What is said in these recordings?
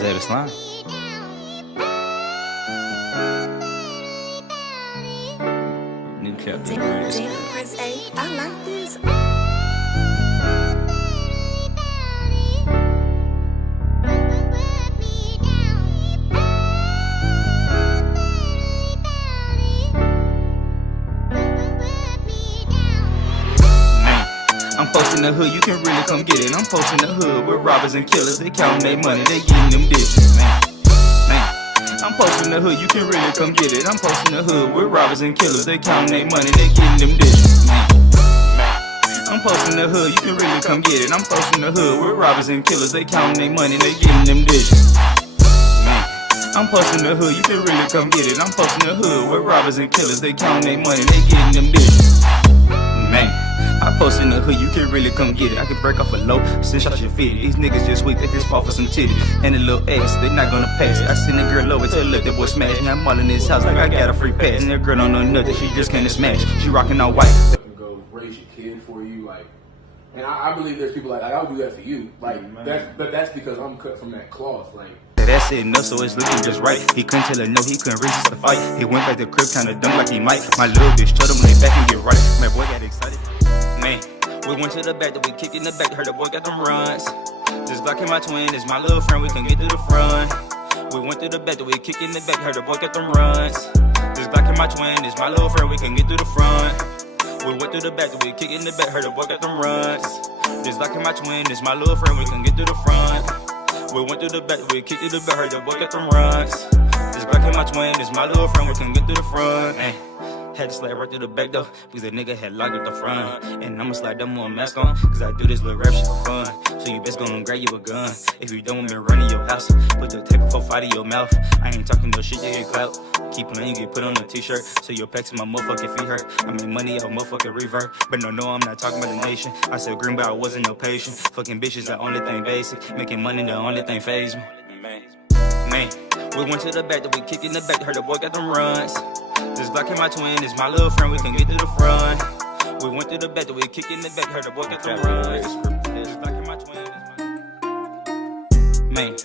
Zay the Slime. New cap. Press A. I like this. I'm posting the hood, you can really come get it. I'm posting the hood with robbers and killers. They counting their money, they getting them dishes, man. I'm posting the hood, you can really come get it. I'm posting the hood with robbers and killers. They counting their money, they getting them dishes, man. I'm posting the hood, you can really come get it. I'm posting the hood with robbers and killers. They counting their money, they getting them dishes, man. I'm posting the hood, you can really come get it. I'm posting the hood with robbers and killers. They counting their money, they getting them dishes, man. I post in the hood, you can really come get it. I can break off a low, since I should fit it. These niggas just weak, they just fall for some titties. And a little ass, they not gonna pass it. I seen a girl over, tell her let that boy smash. Now I'm all in his house like I got a free pass. And that girl don't know nothing, she just can't smash. She rockin' all white. Go raise your kid for you, like, and I believe there's people like I'll do that for you, like that's because I'm cut from that cloth, like. That's it enough, so it's looking just right. He couldn't tell her no, he couldn't resist the fight. He went back to the crib, kinda dumb like he might. My little bitch told him lay back and get right. My boy got excited. Man, we went to the back, then we kicked in the back. Heard the boy got them runs. This Glock and my twin is my little friend, we can get to the front. We went to the back, then we kicked in the back. Heard the boy got them runs. This Glock and my twin is my little friend, we can get to the front. We went through the back, then we kicked in the back. Heard the boy got them runs. This Glock and my twin is my little friend, we can get to the front. We went through the back, we kicked through the back, heard the boy got them runs. This Glock and my twin is my little friend, we can get through the front. Man, had to slide right through the back door, because the nigga had locked up the front. And I'ma slide them on mask on, cause I do this little rap shit for fun. So you best gonna grab you a gun. If you don't want me running your house, put the tape before fight in your mouth. I ain't talking no shit, you get clout. Keep playing, you get put on a t-shirt, so your packs in my motherfucking feet hurt. I make money out motherfucking revert, but no, I'm not talking about the nation. I said green, but I wasn't no patient. Fucking bitches, the only thing basic. Making money, the only thing phase me. Man, we went to the back, then we kicked in the back. Heard the boy got them runs. This Glock and my twin is my little friend, we can get to the front. We went through the back, then we kicked in the back. Heard the boy got them runs. This Glock and my twin is my... Man,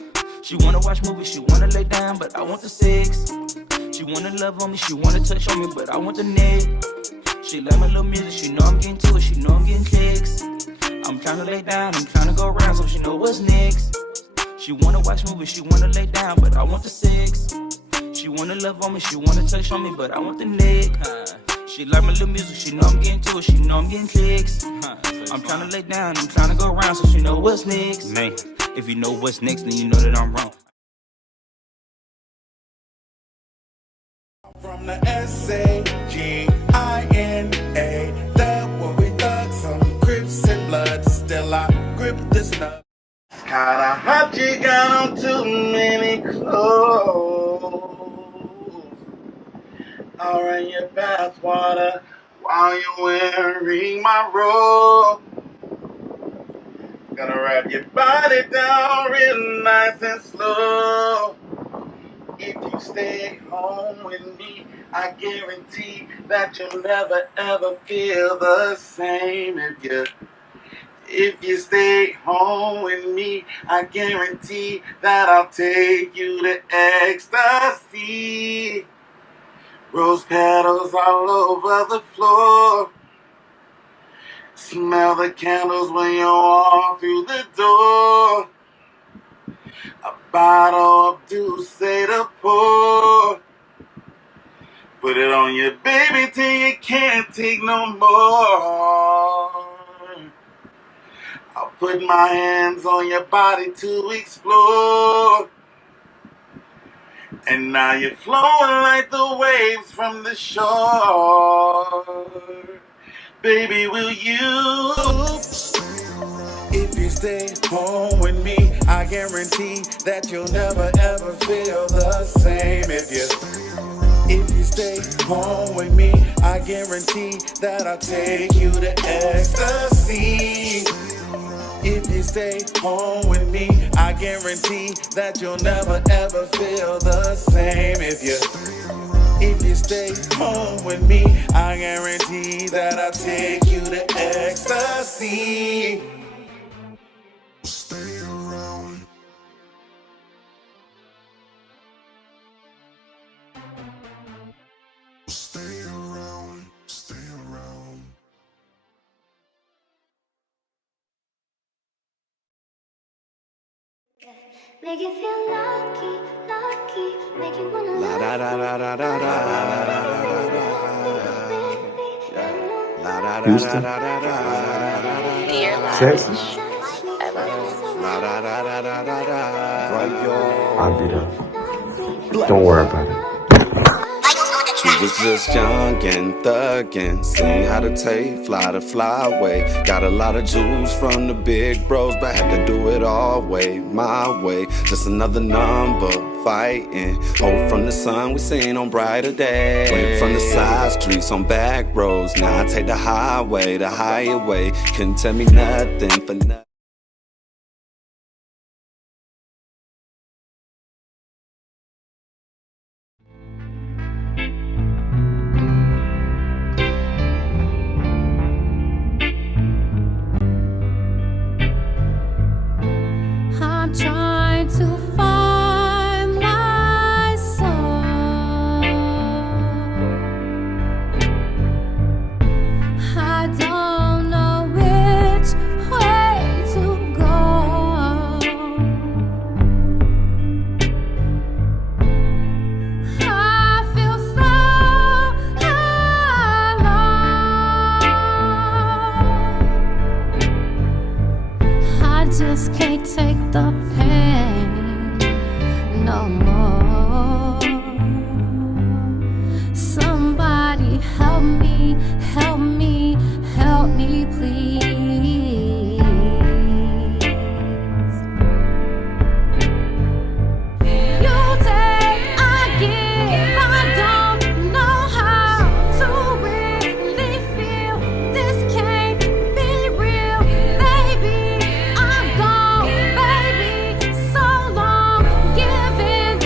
she wanna watch movies, she wanna lay down, but I want the sex. She wanna love on me, she wanna touch on me, but I want the neck. She like my little music, she know I'm getting to it, she know I'm getting clicks. I'm tryna lay down, I'm tryna go around, so she know what's next. She wanna watch movies, she wanna lay down, but I want the sex. She wanna love on me, she wanna touch on me, but I want the neck. She like my little music, she know I'm getting to it, she know I'm getting clicks. I'm tryna lay down, I'm tryna go around, so she know what's next. Man, if you know what's next, then you know that I'm wrong. From the S-A-G-I-N-A, that what we thug, some Crips and blood, still I grip this nut. It's kinda hot, you got on too many clothes. I'll run your bath water while you're wearing my robe. Gonna wrap your body down real nice and slow. If you stay home with me, I guarantee that you'll never ever feel the same. If you stay home with me, I guarantee that I'll take you to ecstasy. Rose petals all over the floor. Smell the candles when you walk through the door. A bottle of Douce to pour. Put it on your baby till you can't take no more. I'll put my hands on your body to explore. And now you're flowing like the waves from the shore. Baby, will you? If you stay home with me, I guarantee that you'll never ever feel the same. If you stay home with me, I guarantee that I'll take you to ecstasy. If you stay home with me, I guarantee that you'll never ever feel the same. If you stay home with me, I guarantee that I'll take you to ecstasy. Stay around. Make you feel lucky, lucky, make you wanna La da da da da da da La da da Houston, da da da Dear Texas, Lavish, I love you. La da da da da da da. I'll be there. Don't worry about it. She was just young and thuggin', seen how to take fly to fly away. Got a lot of jewels from the big bros, but had to do it all way, my way. Just another number, fighting. Hope from the sun we seen on brighter days. Went from the side streets on back roads, now I take the highway, the higher way. Couldn't tell me nothing for nothing. I'm trying to find my soul. I don't know which way to go. I feel so alone. I just can't take the pain no more. Somebody help me, help me, help me, please. You take, I give, I don't know how to really feel. This can't be real, baby. I'm gone, baby. So long, giving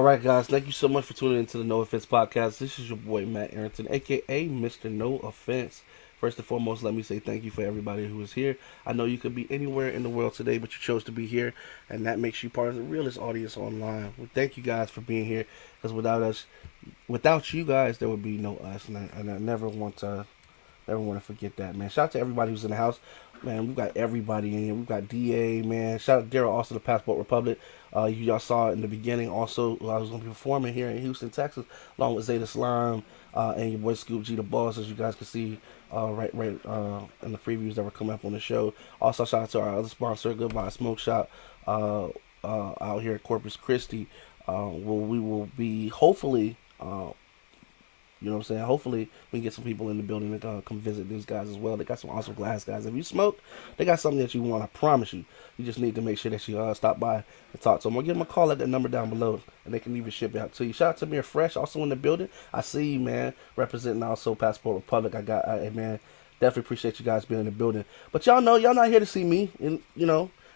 All right, guys. Thank you so much for tuning into the No Offense podcast. This is your boy Matt Arrington, aka Mr. No Offense. First and foremost, let me say thank you for everybody who is here. I know you could be anywhere in the world today, but you chose to be here, and that makes you part of the realest audience online. Well, thank you guys for being here, because without you guys, there would be no us, and I never want to forget that, man. Shout out to everybody who's in the house. Man, we've got everybody in here. We've got DA, man. Shout out to Daryl, also the Passport Republic. Y'all saw it in the beginning. Also, I was going to be performing here in Houston, Texas, along with Zeta Slime and your boy Scoop G, the boss, as you guys can see right in the previews that were coming up on the show. Also, shout out to our other sponsor, Goodbye Smoke Shop, out here at Corpus Christi, where we will be hopefully. You know what I'm saying? Hopefully, we can get some people in the building to come visit these guys as well. They got some awesome glass guys. If you smoke, they got something that you want. I promise you. You just need to make sure that you stop by and talk to them, or give them a call at that number down below, and they can even ship it out to you. Shout out to Mir Fresh, also in the building. I see you, man, representing also Passport Republic. Man, definitely appreciate you guys being in the building. But y'all know, y'all not here to see me, and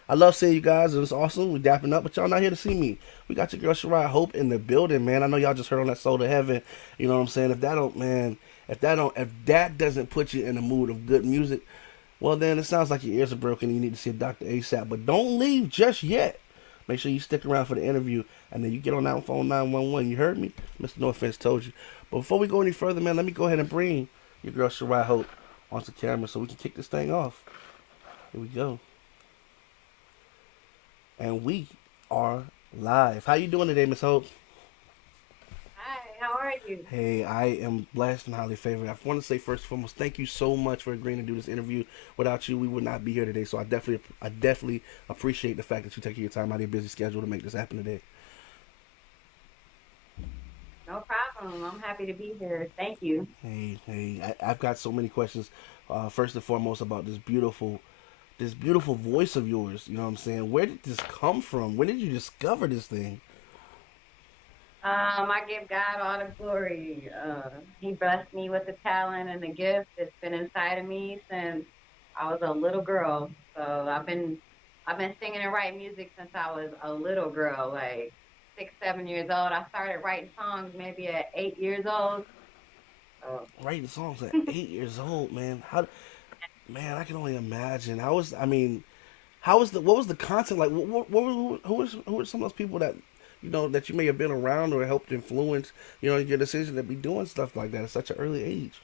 I love seeing you guys, and it's awesome. We dapping up, but y'all not here to see me. We got your girl Sharai Hope in the building, man. I know y'all just heard on that Soul to Heaven. You know what I'm saying? If that doesn't put you in the mood of good music, well then it sounds like your ears are broken and you need to see a doctor ASAP. But don't leave just yet. Make sure you stick around for the interview, and then you get on that phone 911. You heard me? Mr. No Offense told you. But before we go any further, man, let me go ahead and bring your girl Sharai Hope onto camera so we can kick this thing off. Here we go. And we are live. How you doing today, Miss Hope? Hi, how are you? Hey, I am blessed and highly favored. I want to say first and foremost, thank you so much for agreeing to do this interview. Without you, we would not be here today. So I definitely appreciate the fact that you taking your time out of your busy schedule to make this happen today. No problem. I'm happy to be here. Thank you. Hey, I've got so many questions. First and foremost, about this beautiful voice of yours. You know what I'm saying? Where did this come from? When did you discover this thing? I give God all the glory. He blessed me with the talent and the gift that's been inside of me since I was a little girl. So I've been singing and writing music since I was a little girl, like 6, 7 years old. I started writing songs maybe at 8 years old. Writing songs at 8 years old, man. Man, I can only imagine. What was the content like? Who were some of those people that that you may have been around or helped influence your decision to be doing stuff like that at such an early age?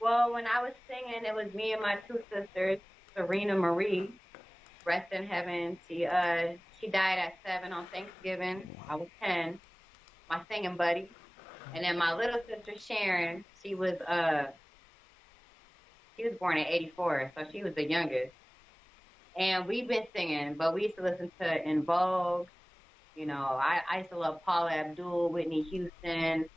Well, when I was singing, it was me and my 2 sisters, Serena Marie, rest in heaven. She died at 7 on Thanksgiving. I was 10. My singing buddy, and then my little sister Sharon. She was born in '84, so she was the youngest. And we've been singing, but we used to listen to In Vogue. I used to love Paula Abdul, Whitney Houston,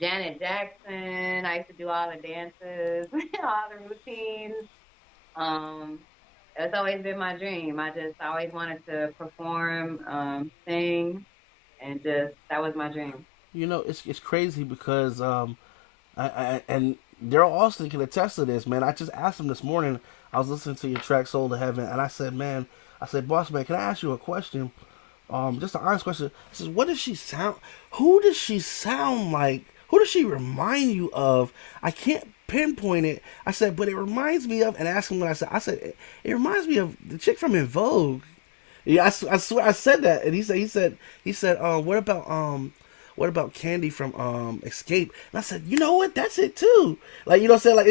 Janet Jackson. I used to do all the dances, all the routines. It's always been my dream. I just always wanted to perform, sing, and that was my dream. It's crazy because and Daryl Austin can attest to this, man. I just asked him this morning. I was listening to your track "Soul to Heaven," and I said, "Boss man, can I ask you a question? Just an honest question." I says, "What does she sound? Who does she sound like? Who does she remind you of? I can't pinpoint it." I said, "But it reminds me of." And I asked him what I said. I said, "It reminds me of the chick from In Vogue." Yeah, I swear I said that, and he said, what about Candy from Escape? And I said, you know what? That's it too. Like, you know what I'm saying? Like,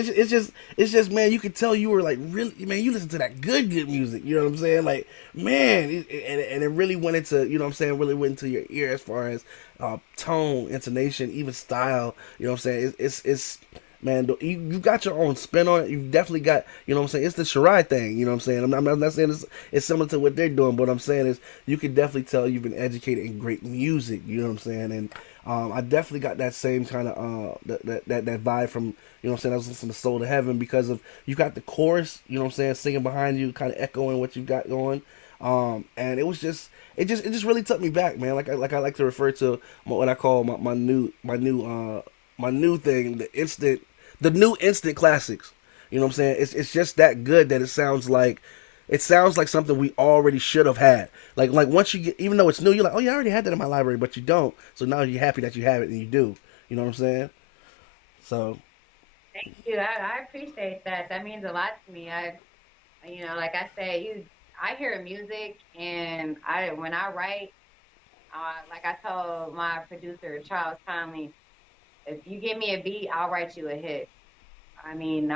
it's just, man, you could tell you were like really, man, you listen to that good music. You know what I'm saying? Like, man, and it really went into, you know what I'm saying? Really went into your ear as far as tone, intonation, even style. You know what I'm saying? It's man, you got your own spin on it. You've definitely got, you know what I'm saying? It's the Sharai thing, you know what I'm saying? I'm not saying it's similar to what they're doing, but what I'm saying is you can definitely tell you've been educated in great music, you know what I'm saying? And I definitely got that same kind of, that vibe from, you know what I'm saying? I was listening to Soul to Heaven because of, you got the chorus, you know what I'm saying, singing behind you, kind of echoing what you got going. And it was just, it just really took me back, man. Like I like to refer to what I call my new thing, the new instant classics. You know what I'm saying? It's just that good that it sounds like it sounds like something we already should have had. Like once you get, even though it's new, you're like, oh yeah, I already had that in my library, but you don't. So now you're happy that you have it, and you do. You know what I'm saying? So Thank you. I appreciate that. That means a lot to me. Like I say, I hear music, and when I write, like I told my producer Charles Conley, if you give me a beat, I'll write you a hit. I mean,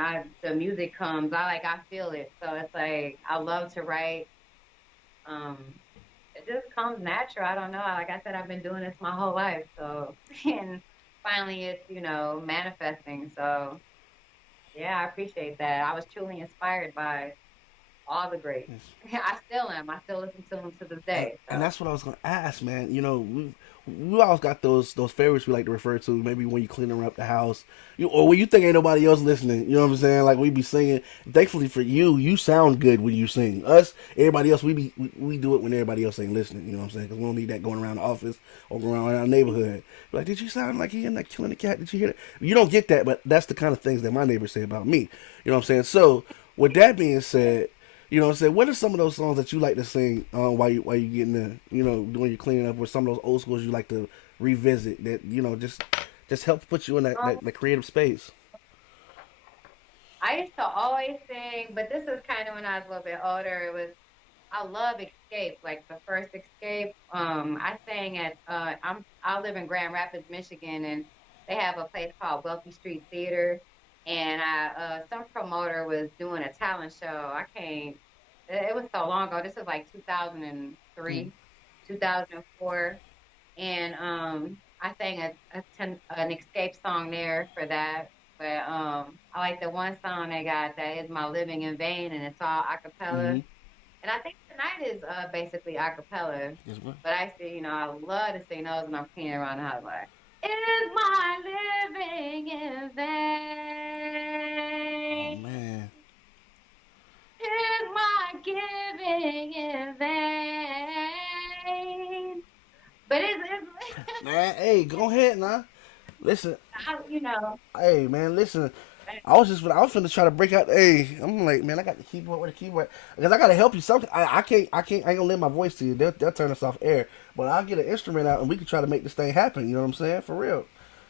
the music comes. I feel it. So it's like I love to write. Um, it just comes natural. I don't know. Like I said, I've been doing this my whole life. So and finally, it's manifesting. So yeah, I appreciate that. I was truly inspired by all the greats. I still am. I still listen to them to this day. and So that's what I was gonna ask, man. You know, we always got those favorites we like to refer to. Maybe when you cleaning up the house, or when you think ain't nobody else listening. You know what I'm saying? Like we be singing. Thankfully for you, you sound good when you sing. Us, everybody else, we do it when everybody else ain't listening. You know what I'm saying? Because we don't need that going around the office or going around our neighborhood. Like, did you sound like he in that killing the cat? Did you hear that? You don't get that, but that's the kind of things that my neighbors say about me. You know what I'm saying? So with that being said. You know what I'm saying? What are some of those songs that you like to sing while you getting doing your cleaning up, or some of those old schools you like to revisit that just help put you in that creative space? I used to always sing, but this was kind of when I was a little bit older. I love Escape, like the first Escape. I sang at I live in Grand Rapids, Michigan, and they have a place called Wealthy Street Theater. And some promoter was doing a talent show. I can't. It was so long ago. This was like 2003, 2004, and I sang an Escape song there for that. But I like the one song they got that is "My Living in Vain," and it's all a cappella. Mm-hmm. And I think tonight is basically a cappella. Yes, ma'am. But I see, I love to sing those when I'm cleaning around the house. Like, is my living in Oh vain? man, Is my giving in vain? But it's man. Hey, go ahead now. Listen, you know, hey man, listen. I was finna try to break out. Hey, I'm like, man, I got the keyboard with the keyboard because I gotta help you. Something I can't. I ain't gonna lend my voice to you. They'll turn us off air. But I'll get an instrument out and we can try to make this thing happen. You know what I'm saying? For real.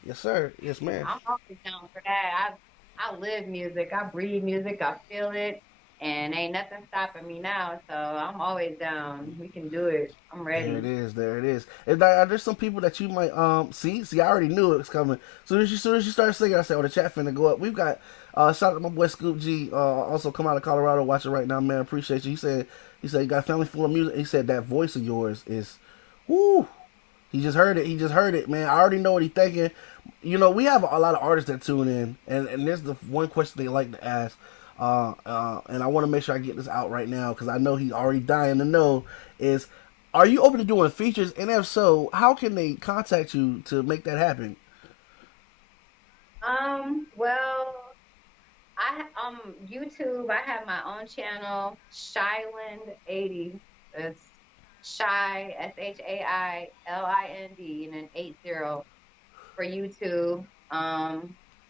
Yes, sir. Yes, ma'am. I'm always down for that. I live music. I breathe music. I feel it. And ain't nothing stopping me now. So I'm always down. We can do it. I'm There it ready. is. There it is. And there's some people that you might see. See, I already knew it was coming. Soon as you started singing, I said, "Oh, the chat finna go up." We've got shout out to my boy Scoop G. Also come out of Colorado, watching right now, man. Appreciate you. He said you got a family full of music. He said that voice of yours is, woo. He just heard it. He just heard it, man. I already know what he's thinking. You know, we have a lot of artists that tune in, and there's the one question they like to ask. And I want to make sure I get this out right now because I know he's already dying to know is, are you open to doing features? And if so, how can they contact you to make that happen? Well, YouTube. I have my own channel, Shyland80. It's Shy SHAILIND and then 80 for YouTube.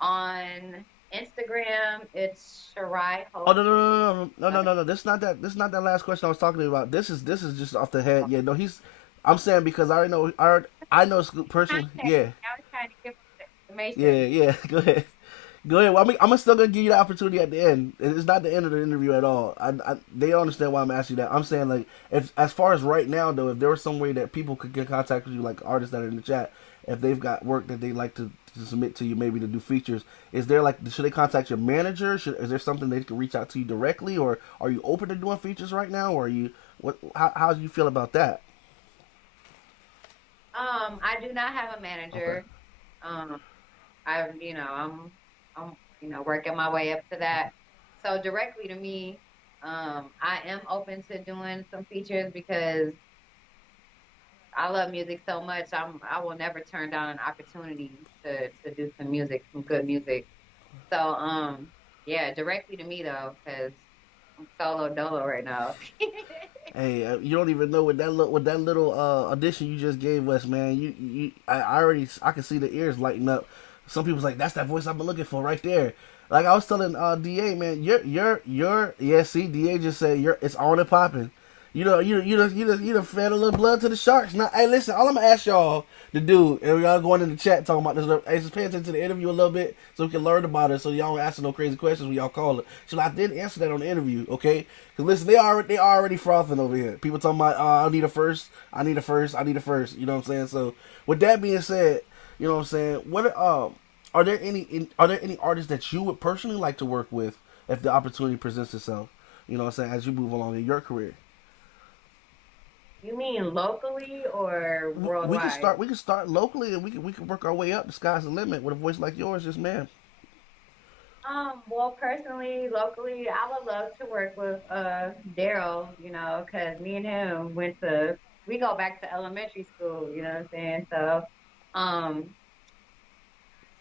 On Instagram, it's Sharai Oh Hope. no. This not that. This not that last question I was talking about. This is just off the head. Yeah, no, he's. I'm saying because I already know. I know Scoop personally. Yeah, I was trying to give the yeah, information. yeah. Go ahead. Go ahead. Well, I'm still gonna give you the opportunity at the end. It's not the end of the interview at all. They don't understand why I'm asking you that. I'm saying like, if as far as right now though, if there was some way that people could get in contact with you, like artists that are in the chat, if they've got work that they like to submit to you, maybe to do features, is there like should they contact your manager? Is there something they can reach out to you directly, or are you open to doing features right now, or are you what? How do you feel about that? I do not have a Okay. manager. Um, I'm working my way up to that. So directly to me, I am open to doing some features because I love music so much. I will never turn down an opportunity to do some music, some good music. So yeah, directly to me though, because I'm solo dolo right now. Hey, you don't even know what that little audition you just gave us, man. I already I can see the ears lighting up. Some people's like, that's that voice I've been looking for right there. Like I was telling Da, man, you're yeah. See, Da just said you're it's on and popping. You done fed a little blood to the sharks. Now, hey, listen, all I'm gonna ask y'all to do, and y'all going in the chat talking about this, hey, just pay attention to the interview a little bit so we can learn about it. So y'all don't ask no crazy questions when y'all call it. So I did answer that on the interview, okay? Because listen, they already frothing over here. People talking about, I need a first, I need a first, I need a first. You know what I'm saying? So with that being said, you know what I'm saying. Are there any artists that you would personally like to work with if the opportunity presents itself? You know what I'm saying, as you move along in your career. You mean locally or worldwide? We can start locally, and we can work our way up. The sky's the limit with a voice like yours, just man. Well, personally, locally, I would love to work with Daryl, because me and him we go back to elementary school, you know what I'm saying? So, um,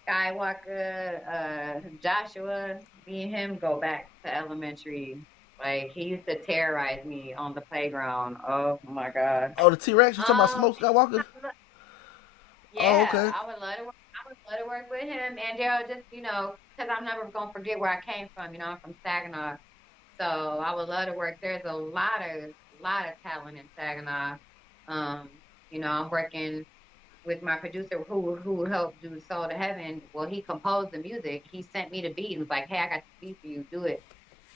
Skywalker, Joshua, me and him go back to elementary. Like, he used to terrorize me on the playground. Oh my God. Oh, the T Rex. You talking about Um, Smoke Skywalker? Oh, yeah, okay. I would love to work with him and Daryl, just, because I'm never gonna forget where I came from. I'm from Saginaw. So I would love to work. There's a lot of talent in Saginaw. Um, I'm working with my producer who helped do Soul to Heaven. Well, he composed the music. He sent me the beat and was like, "Hey, I got the beat for you. Do it."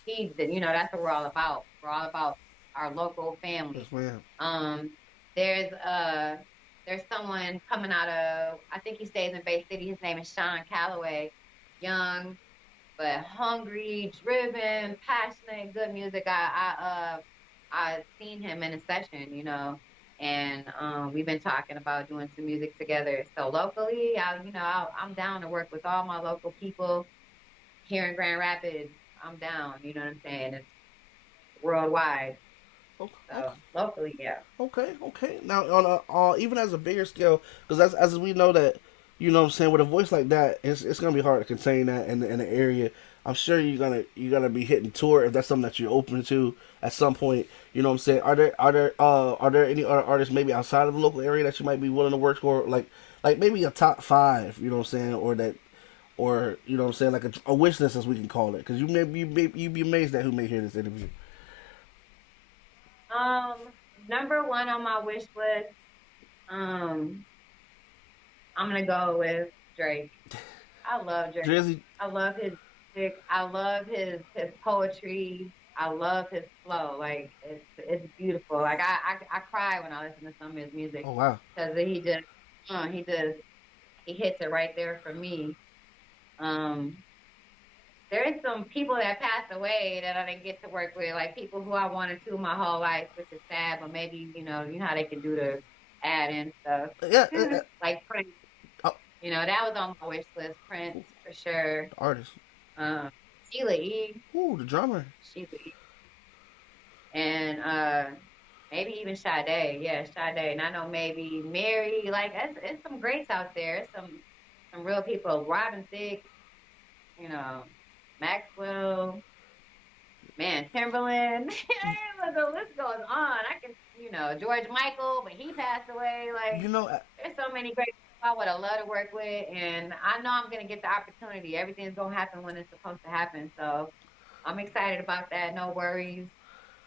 That's what we're all about. We're all about our local family. Yes, ma'am. Um, there's there's someone coming out of, I think he stays in Bay City. His name is Sean Calloway. Young but hungry, driven, passionate, good music. I seen him in a session, and we've been talking about doing some music together. So locally, I'm down to work with all my local people here in Grand Rapids. I'm down. You know what I'm saying? It's worldwide. Okay. So locally, yeah. Okay. Now, on even as a bigger scale, because as we know that, you know what I'm saying, with a voice like that, it's gonna be hard to contain that in the area. I'm sure you're gonna be hitting tour if that's something that you're open to at some point. You know what I'm saying? Are there any other artists maybe outside of the local area that you might be willing to work for, like maybe a top five? You know what I'm saying, or you know what I'm saying, like a wish list as we can call it, because you'd be amazed at who may hear this interview. Number one on my wish list, um, I'm gonna go with Drake. I love Drake. Drizzy. I love his music. I love his poetry. I love his flow. Like, it's beautiful. Like, I cry when I listen to some of his music Oh wow. because he hits it right there for me. Um, there is some people that passed away that I didn't get to work with, like people who I wanted to my whole life, which is sad. But maybe you know how they can do the add in stuff, Yeah. like Prince. Oh, That was on my wish list. Prince for sure. the artist. Um, Sheila E. Ooh, the drummer. Sheila E. And maybe even Sade. Yeah, Sade. And I know maybe Mary. Like, it's some greats out there. It's some real people. Robin Thicke. You know, Maxwell. Man, Timberland. The list goes on. I can, George Michael, but he passed away. Like, You know, there's so many great people I would have loved to work with, and I know I'm gonna get the opportunity. Everything's gonna happen when it's supposed to happen. So I'm excited about that. No worries.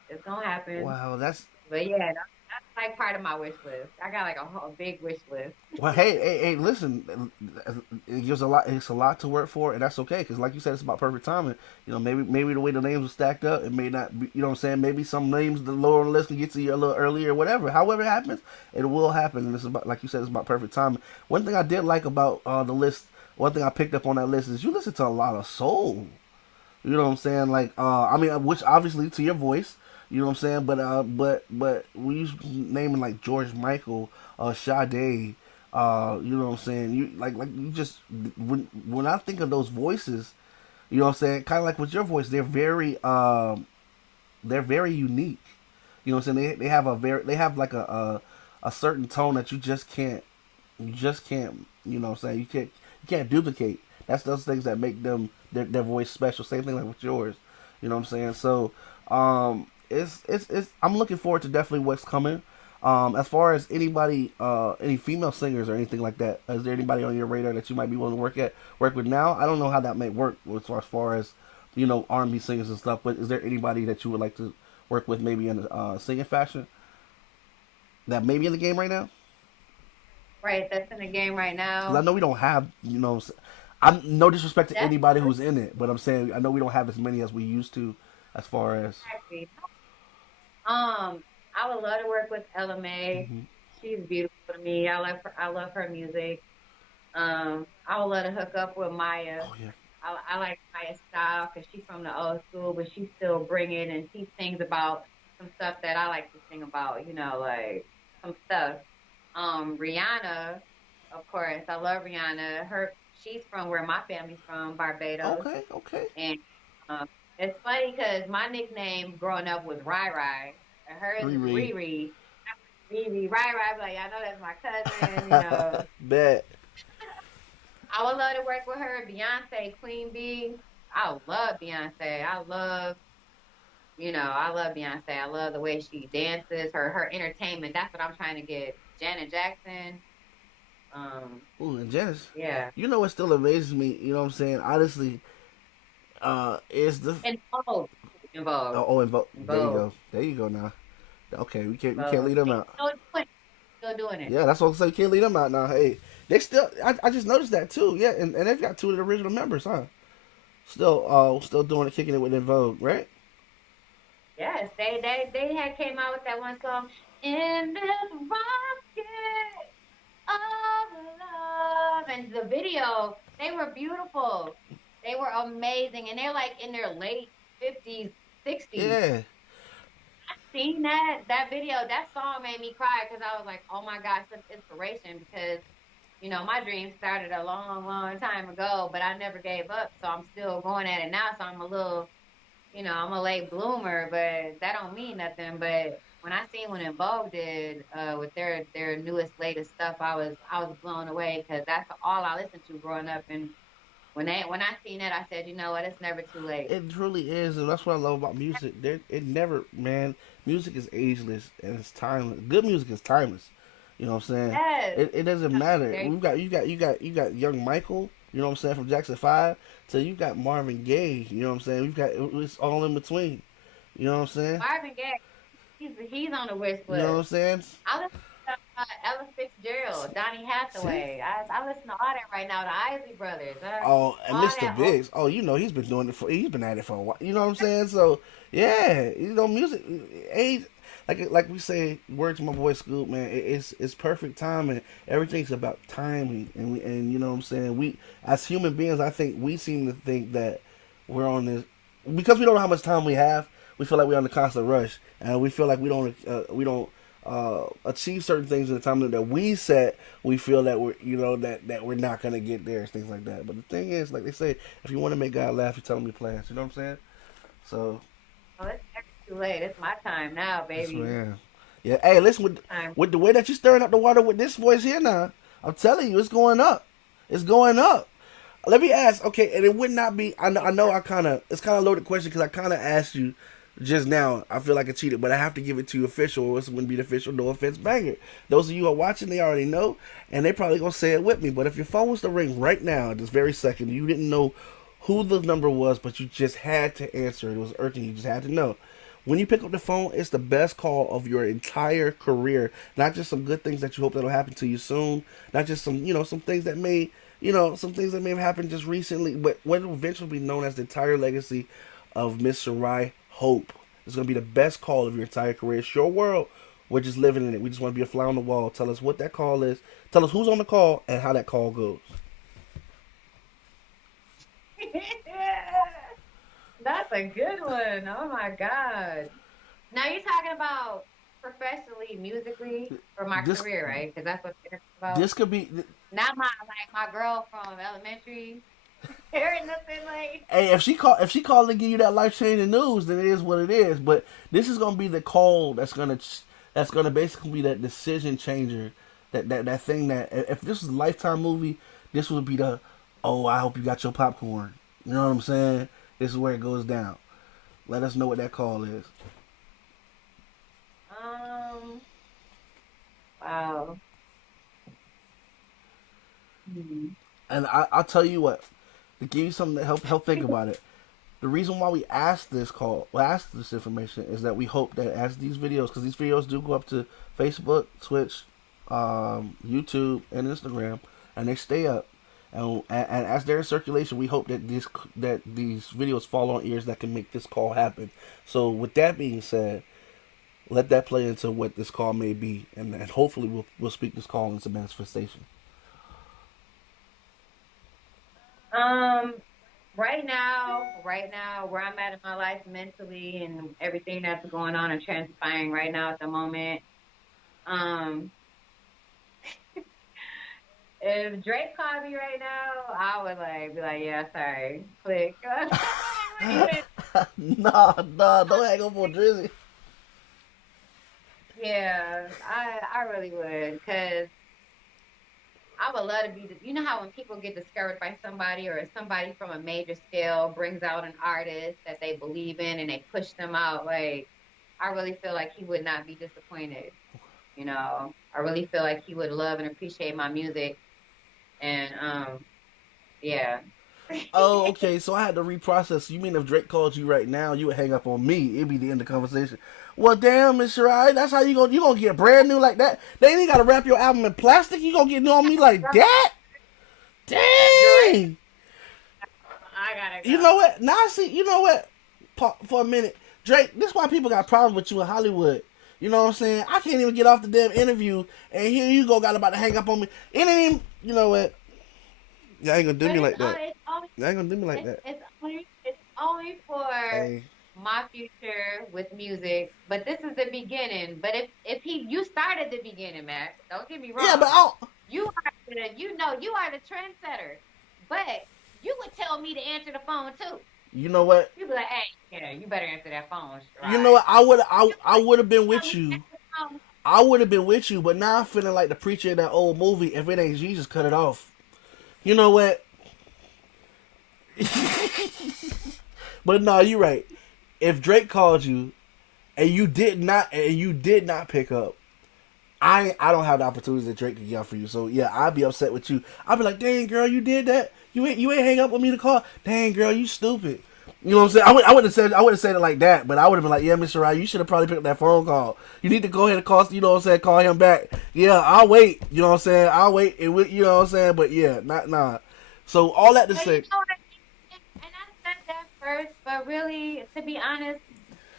It's gonna happen. wow, that's But yeah, that's like part of my wish list. I got like a big wish list. well. Hey, listen, it gives a lot. It's a lot to work for, and that's okay. Because, like you said, it's about perfect timing. You know, maybe the way the names are stacked up, it may not. Be, you know what I'm saying? Maybe some names the lower on the list can get to you a little earlier, or whatever. However it happens, it will happen, and it's about, like you said, it's about perfect timing. One thing I did like about the list, one thing I picked up on that list is you listen to a lot of soul. You know what I'm saying? Like, I mean, which obviously to your voice, you know what I'm saying. But we use naming like George Michael, Sade, you know what I'm saying. You like you just when I think of those voices, you know what I'm saying. Kind of like with your voice, they're very unique. You know what I'm saying. They have like a certain tone that you just can't, you know what I'm saying. You can't duplicate. That's those things that make their voice special. Same thing like with yours. You know what I'm saying? So it's I'm looking forward to definitely what's coming. As far as anybody, any female singers or anything like that, is there anybody on your radar that you might be willing to work with now? I don't know how that may work as far as R&B singers and stuff. But is there anybody that you would like to work with, maybe in singing fashion, that may be in the game right now? Right, that's in the game right Because I now. know we don't have, I'm no disrespect to That's anybody who's in it, but I'm saying I know we don't have as many as we used to, as far as. exactly. I would love to work with Ella May. Hmm. She's beautiful to me. I love her music. I would love to hook up with Maya. Oh yeah. I like Maya's style because she's from the old school, but she still bring it and she sings about some stuff that I like to sing about. Like some stuff. Rihanna, of course, I love Rihanna. She's from where my family's from, Barbados, Okay. Okay. and um, it's funny because my nickname growing up was Rai Rai, and hers is Riri. Riri. Riri, Rai Rai, like I know that's my cousin. Bet. I would love to work with her. Beyonce, Queen Bee. I love Beyonce. I love Beyonce. I love the way she dances, her entertainment. That's what I'm trying to get. Janet Jackson. Um, Ooh, and Janice, yeah. you know what still amazes me? You know what I'm saying? Honestly, is the And Vogue. In Vogue. oh, and In there you Vogue. go, there you go now. Okay, we can't Vogue. leave them She's out. still doing it. Yeah, that's what I'm saying. Can't leave them out now. Hey, they still. I just noticed that too. Yeah, and they've got two of the original members, huh? Still doing it, kicking it with In Vogue, right? Yes, they had came out with that one song, In This Rocket of Love. And the video, they were beautiful. They were amazing. And they're like in their late 50s, 60s. Yeah. Seen that video, that song made me cry because I was like, oh my gosh, such inspiration because my dream started a long, long time ago, but I never gave up. So I'm still going at it now. So I'm a late bloomer, but that don't mean nothing. But when I seen what In Vogue did with their newest, latest stuff, I was blown away because that's all I listened to growing up. And when I seen that, I said, you know what, it's never too late. It truly is, and that's what I love about music. It never, man. Music is ageless and it's timeless. Good music is timeless. You know what I'm saying? Yes. It doesn't matter. There- You got young Michael. You know what I'm saying, from Jackson 5 to you got Marvin Gaye. You know what I'm saying? We've got it's all in between. You know what I'm saying? Marvin Gaye, he's on the wish You know what I'm list. saying? I listen to Ella Fitzgerald, Donny See? Hathaway. I listen to all that right now. The Isley Brothers. Oh, and All Mr. that. Biggs. Oh, he's been doing it he's been at it for a while. You know what I'm saying? So yeah, music age, like we say, word to my boy Scoop, man. It's perfect timing. Everything's about timing, and you know what I'm saying. We as human beings, I think we seem to think that we're on this because we don't know how much time we have. We feel like we're on the constant rush, and we feel like we don't achieve certain things in the time that we set. We feel that that we're not gonna get there, things like that. But the thing is, like they say, if you want to make God laugh, you tell him your plans. You know what I'm saying? So Oh, it's never too late. It's my time now, that's baby. man. Yeah. Hey, listen, Time. with the way that you're stirring up the water with this voice here now, I'm telling you, it's going up. It's going up. Let me ask, okay, and it would not be. I know. It's kind of a loaded question because I kind of asked you just now. I feel like I cheated, but I have to give it to you official, or else it wouldn't be the official No Offense banger. Those of you who are watching, they already know, and they probably gonna say it with me. But if your phone was to ring right now at this very second, you didn't know who the number was, but you just had to answer it. It was urgent. You just had to know. When you pick up the phone, it's the best call of your entire career. Not just some good things that you hope that'll happen to you soon. Not just some things that may, some things that may have happened just recently, but what will eventually be known as the entire legacy of Miss Sharai Hope. It's gonna be the best call of your entire career. It's your world. We're just living in it. We just want to be a fly on the wall. Tell us what that call is. Tell us who's on the call and how that call goes. That's a good one. Oh my God. Now you're talking about professionally, musically, for my This career, right? Because that's what it's about. this could be. Not my girl from elementary. Hearing nothing like. Hey, if she called to give you that life changing news, then it is what it is. But this is gonna be the call that's gonna basically be that decision changer. That thing that if this was a Lifetime movie, this would be the oh, I hope you got your popcorn. You know what I'm saying? This is where it goes down. Let us know what that call is. Um, Wow. Hmm. And I'll tell you what, to give you something to help think about it. The reason why we asked asked this information is that we hope that as these videos, because these videos do go up to Facebook, Twitch, YouTube, and Instagram, and they stay up, and as they're in circulation, we hope that these videos fall on ears that can make this call happen. So with that being said, let that play into what this call may be, and hopefully we'll speak this call into manifestation. Um, right now, where I'm at in my life mentally and everything that's going on and transpiring right now at the moment. Um, if Drake called me right now, I would like be like, yeah, sorry, click. I really would. Nah, don't hang up on Drizzy. Yeah, I really would, cause I would love to be. You know how when people get discouraged by somebody or somebody from a major scale brings out an artist that they believe in and they push them out, like I really feel like he would not be disappointed. I really feel like he would love and appreciate my music, and yeah. Oh, okay. So I had to reprocess. You mean if Drake called you right now, you would hang up on me? It'd be the end of the conversation. Well, damn, Miss Sharai, that's how you gonna get brand new like that? They ain't gotta wrap your album in plastic. You gonna get new on me like that? Drake, Dang. I gotta You go. know what? Now see. You know what? For a minute, Drake. This is why people got problems with you in Hollywood. You know what I'm saying? I can't even get off the damn interview, and here you go, got about to hang up on me. It ain't even. You know what? Y'all ain't gonna do But me like that. it's only Y'all ain't gonna do me like it's, that. it's only for Hey. my future with music. But this is the beginning. But if you started the beginning, Matt, don't get me Yeah, but wrong. I don't. You are the trendsetter. But you would tell me to answer the phone too. You know what? You'd be like, hey, yeah, you better answer that phone, You know right? what? I would have been Tell with me to you. answer the phone. I would have been with you, but now I'm feeling like the preacher in that old movie. If it ain't Jesus, cut it off. You know what? But no, you're right. If Drake called you and you did not pick up, I don't have the opportunities that Drake could get for you. So yeah, I'd be upset with you. I'd be like, dang girl, you did that. You ain't hang up with me to call. Dang girl, you stupid. You know what I'm saying? I wouldn't have said it like that, but I would have been like, yeah, Mr. Ryan, you should have probably picked up that phone call. You need to go ahead and call, you know what I'm saying, call him back. Yeah, I'll wait. You know what I'm saying? I'll wait. You know what I'm saying? But yeah, nah. So all that to But you say, know what? And I said that first, but really, to be honest,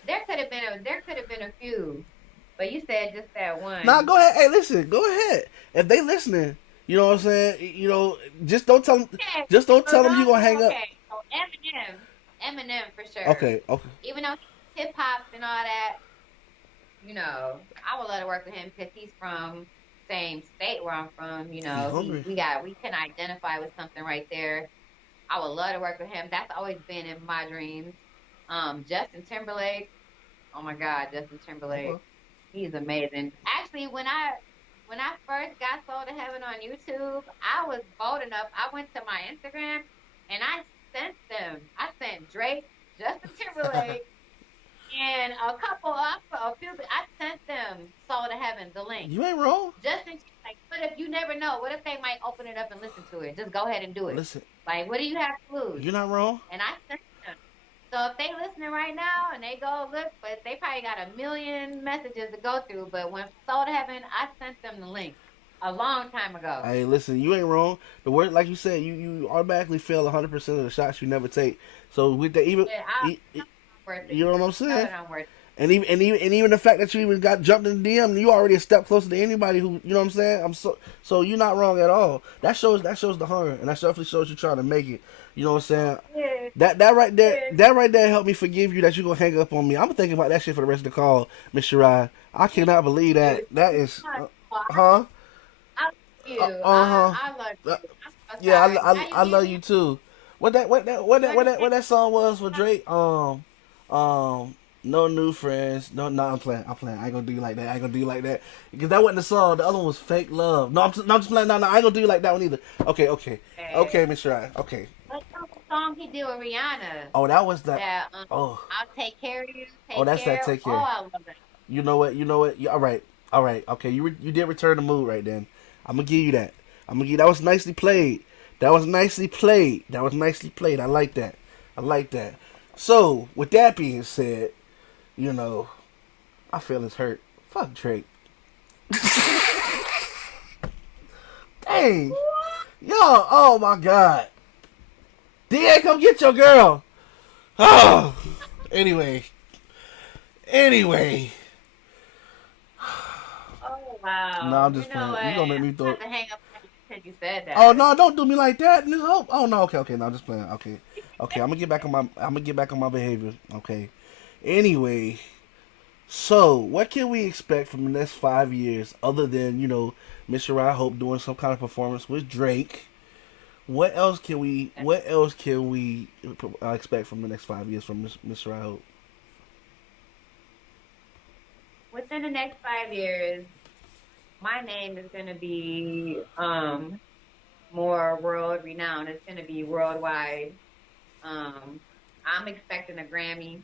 there could have been a few. But you said just that nah, one. go ahead. Hey, listen, go ahead. If they listening, you know what I'm saying. You know, Okay, just don't so tell them you gonna hang up. okay. So Eminem for sure. Okay. Even though he's hip hop and all that, I would love to work with him because he's from same state where I'm from. He hungry. We can identify with something right there. I would love to work with him. That's always been in my dreams. Justin Timberlake. Oh my God, Justin Timberlake. Okay. He's amazing. Actually, when I first got Soul to Heaven on YouTube, I was bold enough. I went to my Instagram and I sent them. I sent Drake, Justin Timberlake, and a few. I sent them Soul to Heaven, the link. You ain't wrong. Just in case, like, but if you never know, what if they might open it up and listen to it? Just go ahead and do it. Listen, Like, what do you have to lose? you're not wrong. And I sent them. So if they listening right now and they go look, but they probably got a million messages to go through. But when Soul to Heaven, I sent them the link a long time ago. Hey, listen, you ain't wrong. The word, like you said, you automatically fail 100% of the shots you never take. So with the even, Yeah, I'm worth it. you know what I'm Know saying? that I'm worth it. And even the fact that you even got jumped in the DM, you already a step closer to anybody who, you know what I'm saying. So you're not wrong at all. That shows the hunger, and that definitely shows you trying to make it. You know what I'm saying? Yeah. That right there helped me forgive you that you gonna hang up on me. I'm thinking about that shit for the rest of the call, Miss Shirai. I cannot believe that. That is, huh? I love you. Uh-huh. I love you. Uh, I'm so Yeah, sorry. Now I you love get you me. too. What that song was for Drake? No new friends. No, I'm playing. I ain't gonna do you like that. I ain't gonna do you like that because that wasn't the song. The other one was fake love. No, I'm just playing. No, I ain't gonna do you like that one either. Okay, Miss Shirai. Okay. What's the song he did with Rihanna? Oh, that was that. That Oh, I'll take care of you. oh, Take that's that. care. Take Oh, care. I love that. You know what? Yeah, all right. All right, okay, you did return the mood right then. I'm gonna give you that. That was nicely played. That was nicely played. That was nicely played. I like that. I like that. So with that being said, you know, my feelings hurt. Fuck Drake. Dang, yo, oh my god. DA, come get your girl. Oh, anyway, anyway. Oh No, wow. I'm You just know playing. what? You gonna make me I throw. have to hang up because you said Oh that. no! Don't do me like that. No. Oh no. Okay. Okay. No, I'm just playing. Okay. Okay. I'm gonna get back on my. I'm gonna get back on my behavior. Okay. Anyway, so what can we expect from the next 5 years, other than Miss Sharai Hope doing some kind of performance with Drake? What else can we? What else can we expect from the next 5 years from Miss Sharai Hope? Within the next 5 years, my name is going to be more world renowned. It's going to be worldwide. Um, I'm expecting a Grammy.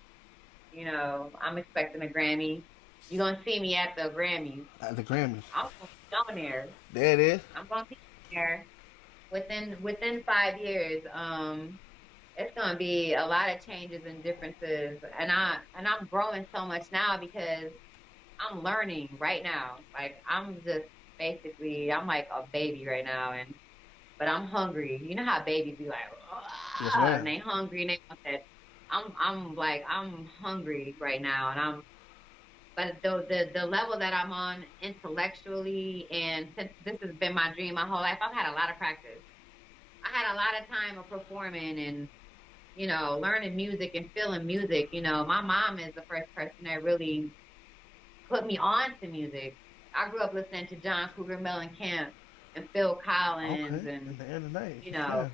I'm expecting a Grammy. You're gonna see me at the Grammys. At the Grammys. I'm gonna be on there. There it is. I'm gonna be there within 5 years. It's gonna be a lot of changes and differences, and I'm growing so much now because I'm learning right now. Like I'm just basically I'm like a baby right now, but I'm hungry. You know how babies be like, Yes, and ma'am. they hungry and they want that. I'm hungry right now, and but the level that I'm on intellectually, and since this has been my dream my whole life, I've had a lot of practice. I had a lot of time of performing and learning music and feeling music. My mom is the first person that really put me on to music. I grew up listening to John Cougar Mellencamp and Phil Collins Okay. and In the end of the night. you Yes, know ma'am.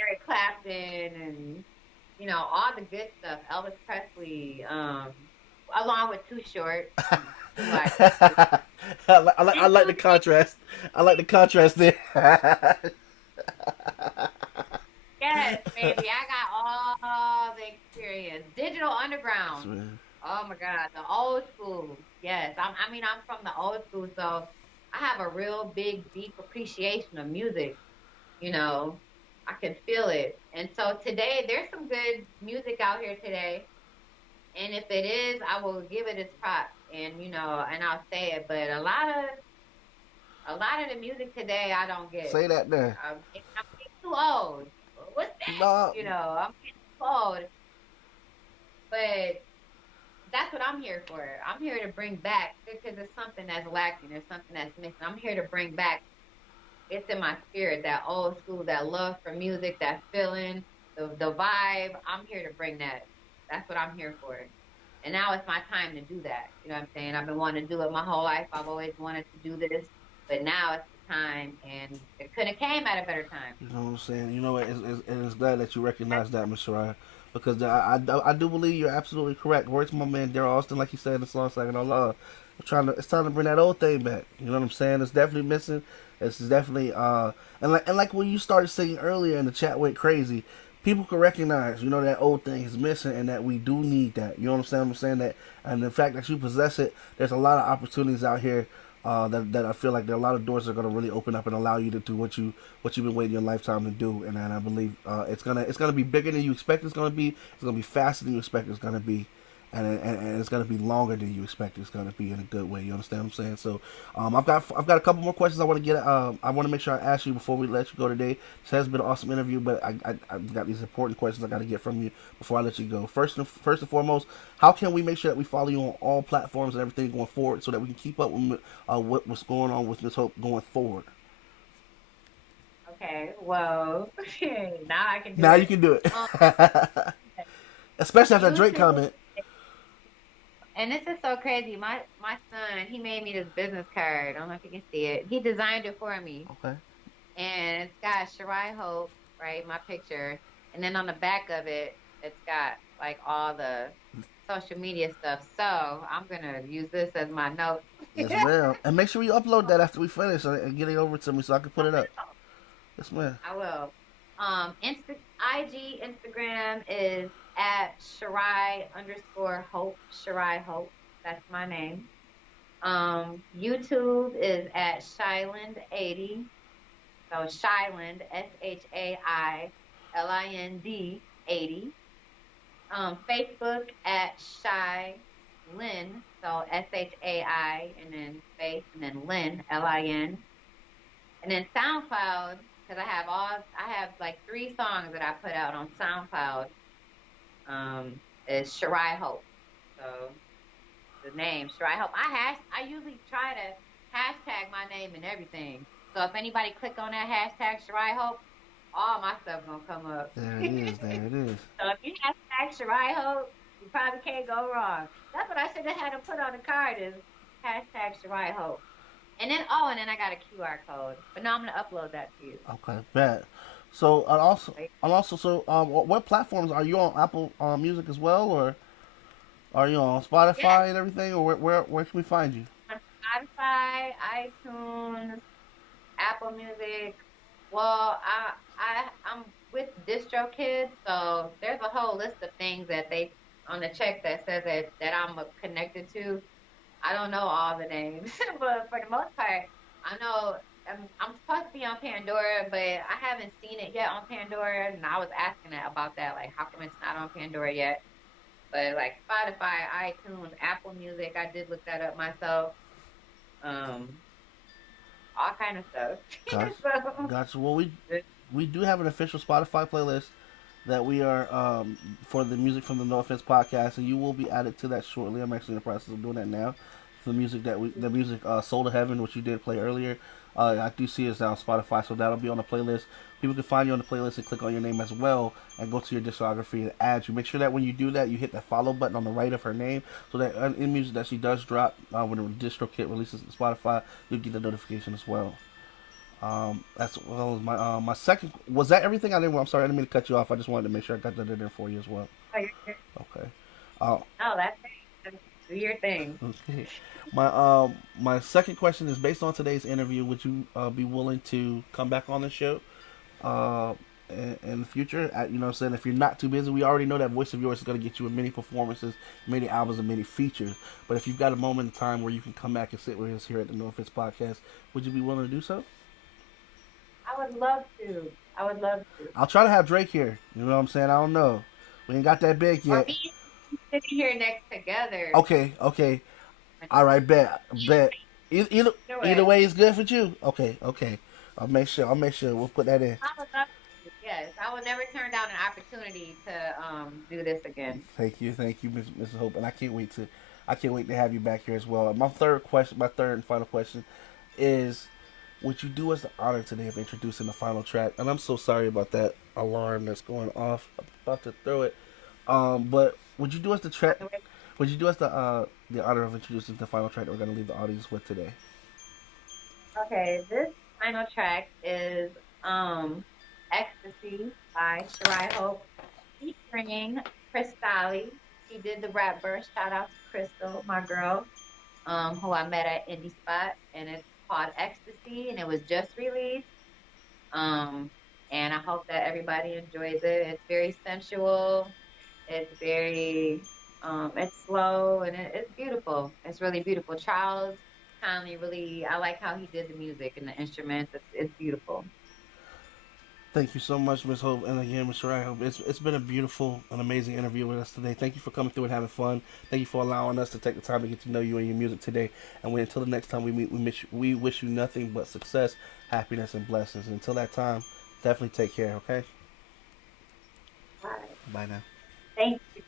Eric Clapton and all the good stuff. Elvis Presley, along with Too Short, who I I like the contrast. I like the contrast there. yes, baby, I got all the experience. Digital Yes, Underground. man. Oh my God, the old school. Yes, I'm from the old school, so I have a real big, deep appreciation of music. You know, I can feel it. And so today, there's some good music out here today. And if it is, I will give it its props, and and I'll say it. But a lot of the music today, I don't get. Say that there. I'm getting too old. What's that? No. I'm getting too old. But that's what I'm here for. I'm here to bring back because there's something that's lacking. There's something that's missing. I'm here to bring back. It's in my spirit, that old school, that love for music, that feeling, the vibe. I'm here to bring that. That's what I'm here for. And now it's my time to do that. You know what I'm saying? I've been wanting to do it my whole life. I've always wanted to do this, but now it's the time, and it couldn't have came at a better time. You know what I'm saying? You know what? It's glad that you recognize that, Mr. Ryan. Because I do believe you're absolutely correct. Word to my man Daryl Austin, like he said in the song "Second on Love." It's time to bring that old thing back. You know what I'm saying? It's definitely missing. It's definitely and like when you started singing earlier and the chat went crazy, people can recognize, that old thing is missing and that we do need that. You know what I'm saying? I'm saying that, and the fact that you possess it, there's a lot of opportunities out here that I feel like there are a lot of doors that are going to really open up and allow you to do what you've been waiting your lifetime to do. And I believe it's gonna be bigger than you expect it's gonna be. It's gonna be faster than you expect it's gonna be. And it's gonna be longer than you expect it's gonna be in a good way. You understand what I'm saying? So, I've got a couple more questions I want to get. I want to make sure I ask you before we let you go today. This has been an awesome interview, but I've got these important questions I got to get from you before I let you go. First and foremost, how can we make sure that we follow you on all platforms and everything going forward, so that we can keep up with what's going on with Miss Hope going forward? Okay, well, now I can do Now it. you can do it, especially after that Drake YouTube. comment. And this is so crazy. My son, he made me this business card. I don't know if you can see it. He designed it for me. Okay. And it's got Sharai Hope, right? My picture. And then on the back of it, it's got like all the social media stuff. So I'm gonna use this as my note. Yes, ma'am. And make sure you upload that after we finish and get it over to me so I can put it up. Yes, ma'am. I will. IG, Instagram is at Sharai _Hope. Sharai Hope. That's my name. YouTube is at Shyland80. So Shyland, SHAILIND 80. Facebook at Shy Lynn, so SHAI and then space and then Lynn, LIN. And then SoundCloud, because I have like 3 songs that I put out on SoundCloud. Is Sharai Hope. So the name Sharai Hope. I usually try to hashtag my name and everything. So if anybody click on that hashtag Sharai Hope, all my stuff gonna come up. There it is. There it is. So if you hashtag Sharai Hope, you probably can't go wrong. That's what I should have had to put on the card is hashtag Sharai Hope. And then I got a QR code. But now I'm gonna upload that to you. Okay, bet. So what platforms are you on? Apple Music as well, or are you on Spotify Yes, and everything, or where can we find you? on Spotify, iTunes, Apple Music. Well, I'm with DistroKid, so there's a whole list of things that they on the check that says that I'm connected to. I don't know all the names, but for the most part, I know I'm supposed to be on Pandora, but I haven't seen it yet on Pandora, and I was asking that about that, like how come it's not on Pandora yet? But like Spotify, iTunes, Apple Music, I did look that up myself. Um, all kind of stuff. Gotcha. So, Gotcha. Well, we do have an official Spotify playlist that we are for the music from the No Offense podcast, and you will be added to that shortly. I'm actually in the process of doing that now. The music Soul to Heaven, which you did play earlier, I do see is on Spotify, so that'll be on the playlist. People can find you on the playlist and click on your name as well, and go to your discography and add you. Make sure that when you do that, you hit that follow button on the right of her name, so that in music that she does drop when the distro kit releases on Spotify, you'll get the notification as well. That's well my second. Was that everything? I'm sorry, I didn't mean to cut you off. I just wanted to make sure I got that in there for you as well. oh, you're good. Okay. No, that's it. Do your thing. Okay. My second question is based on today's interview. Would you be willing to come back on the show in the future? You know what I'm saying? If you're not too busy, we already know that voice of yours is going to get you in many performances, many albums, and many features. But if you've got a moment in time where you can come back and sit with us here at the No Offense Podcast, would you be willing to do so? I would love to. I would love to. I'll try to have Drake here. You know what I'm saying? I don't know. We ain't got that big Or yet. be sitting here next together. Okay. All right, bet. Either way is good for you. Okay. I'll make sure we'll put that in. I would love to. Yes, I will never turn down an opportunity to do this again. Thank you, Mrs. Hope, and I can't wait to have you back here as well. My third and final question is, would you do us the honor today of introducing the final track? And I'm so sorry about that alarm that's going off. I'm about to throw it. But would you do us the track? Would you do us the honor of introducing the final track that we're going to leave the audience with today? Okay, this final track is Ecstasy by Sharai Hope featuring Crystali. She did the rap verse. Shout out to Crystal, my girl, who I met at Indie Spot, and it's called Ecstasy, and it was just released. And I hope that everybody enjoys it. It's very sensual. It's very, it's slow, and it's beautiful. It's really beautiful. Charles Conley I like how he did the music and the instruments. It's beautiful. Thank you so much, Ms. Hope, and again, Mr. Sharai Hope. It's been a beautiful and amazing interview with us today. Thank you for coming through and having fun. Thank you for allowing us to take the time to get to know you and your music today. And until the next time we meet, we wish you nothing but success, happiness, and blessings. And until that time, definitely take care, okay? All right. Bye now. Thank you.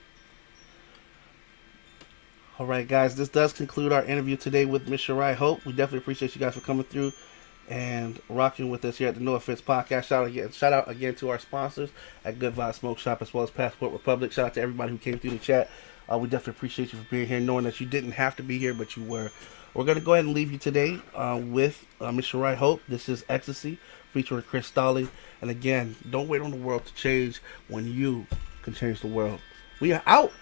All right, guys, this does conclude our interview today with Ms. Sharai Hope. We definitely appreciate you guys for coming through and rocking with us here at the No Offense Podcast. Shout out again to our sponsors at Good Vibe Smoke Shop as well as Passport Republic. Shout out to everybody who came through the chat. We definitely appreciate you for being here, knowing that you didn't have to be here, but you were. We're going to go ahead and leave you today with Ms. Sharai Hope. This is Ecstasy featuring Crystali. And again, don't wait on the world to change when you can change the world. We are out.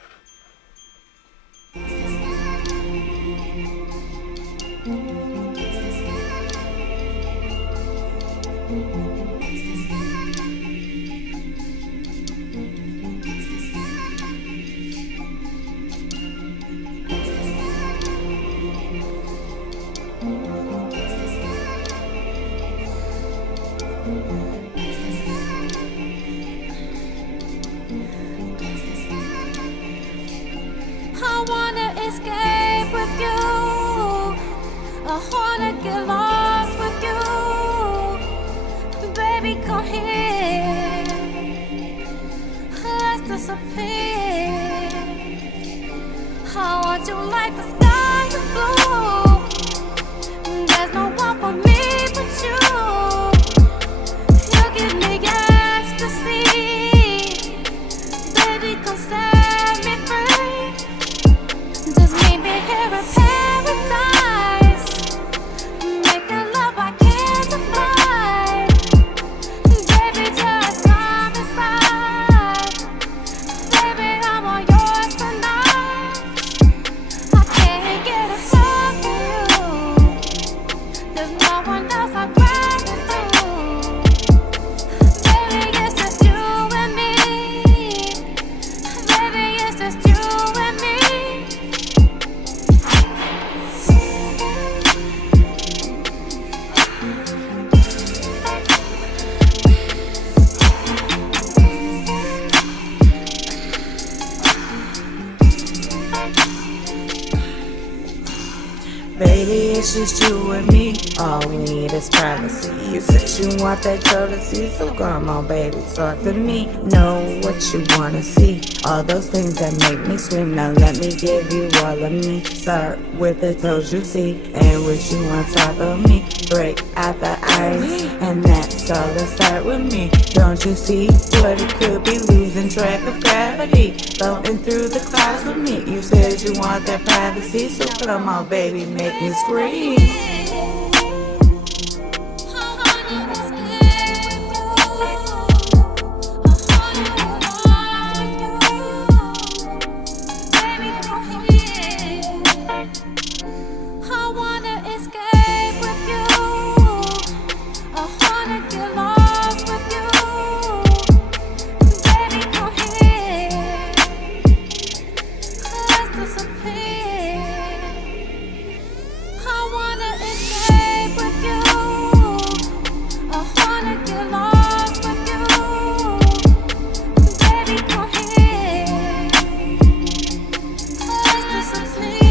wanna get lost with you. Baby, come here. Let's disappear. I want you like the sky is blue. There's no one for me but you. You give me ecstasy. Baby, come set me free. Just meet me here in paradise. Making love by candlelight. Baby, just come inside. Baby, I'm all yours tonight. I can't get enough of you. There's no one else I'd rather do. Baby, it's just you and me. Baby, it's just you and me. Baby, it's just you and me. All we need is privacy. You said you want that courtesy, so come on, baby, talk to me. Know what you wanna see. All those things that make me scream. Now let me give you all of me. Start with the toes you see, and with you on top of me. Break out the ice, and that's all. Let's start with me. Don't you see what it could be? Losing track of gravity, floating through the clouds with me. You said you want that privacy, so come on, baby, make me scream. I wanna escape with you. I wanna get lost with you. Baby, come here. Let's disappear. I wanna escape with you. I wanna get lost with you. Baby, come here. Let's disappear.